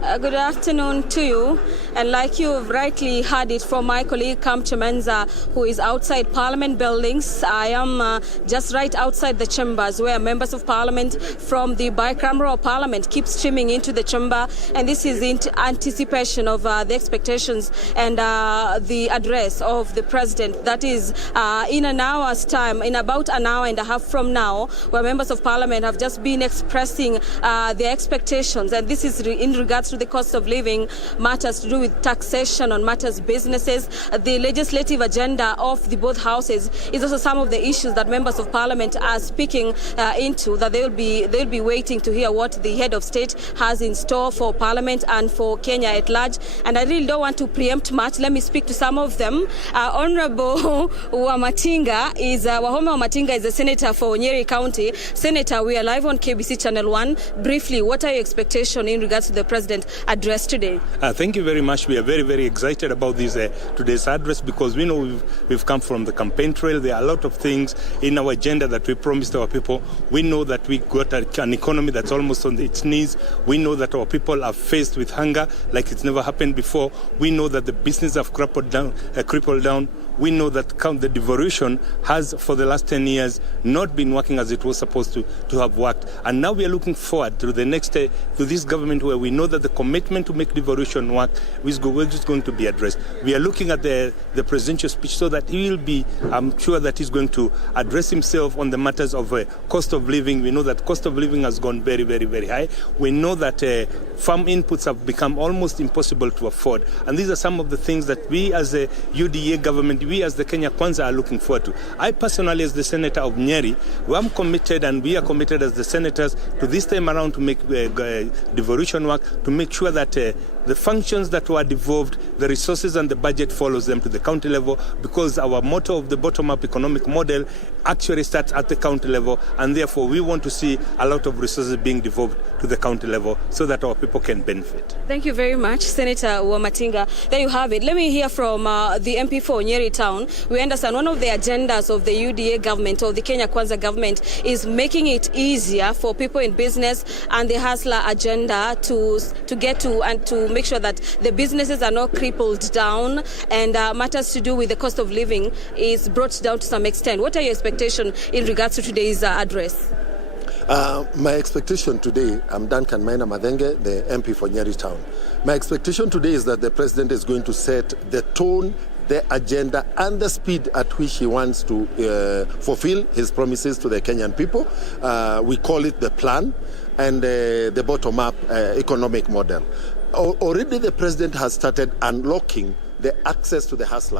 Good afternoon to you. And like you have rightly heard it from my colleague Kamcha Menza, who is outside Parliament buildings, I am just right outside the chambers where members of Parliament from the bicameral Parliament keep streaming into the chamber. And this is in anticipation of the expectations and the address of the President. That is in an hour's time, in about an hour and a half from now, where members of Parliament have just been expressing their expectations. And this is in regards to the cost of living, matters to do with taxation on matters businesses. The legislative agenda of the both houses is also some of the issues that members of Parliament are speaking into, that they'll be waiting to hear what the head of state has in store for Parliament and for Kenya at large. And I really don't want to preempt much. Let me speak to some of them. Honorable Wahome Wamatinga is a senator for Nyeri County. Senator, we are live on KBC Channel 1. Briefly, what are your expectations in regards to the President's address today? Thank you very much. We are very, very excited about this today's address, because we know we've come from the campaign trail. There are a lot of things in our agenda that we promised our people. We know that we got an economy that's almost on its knees. We know that our people are faced with hunger like it's never happened before. We know that the business have crippled down. We know that the devolution has, for the last 10 years, not been working as it was supposed to have worked. And now we are looking forward to the next, to this government, where we know that the commitment to make devolution work is just going to be addressed. We are looking at the presidential speech so that he will be, I'm sure that he's going to address himself on the matters of cost of living. We know that cost of living has gone very, very, very high. We know that farm inputs have become almost impossible to afford. And these are some of the things that we as a UDA government, we as the Kenya Kwanza are looking forward to. I personally, as the senator of Nyeri, I'm committed, and we are committed as the senators to this time around to make devolution work, to make sure that the functions that were devolved, the resources and the budget follows them to the county level, because our motto of the bottom-up economic model actually starts at the county level, and therefore we want to see a lot of resources being devolved to the county level so that our people can benefit. Thank you very much, Senator Wamatinga. There you have it. Let me hear from the MP for Nyeri Town. We understand one of the agendas of the UDA government, or the Kenya Kwanza government, is making it easier for people in business and the hustler agenda to get to and to make sure that the businesses are not crippled down, and matters to do with the cost of living is brought down to some extent. What are your expectations in regards to today's address? My expectation today, I'm Duncan Maina Madenge, the MP for Nyeri Town. My expectation today is that the President is going to set the tone, the agenda and the speed at which he wants to fulfill his promises to the Kenyan people. We call it the plan and the bottom-up economic model. Already the President has started unlocking the access to the hustler.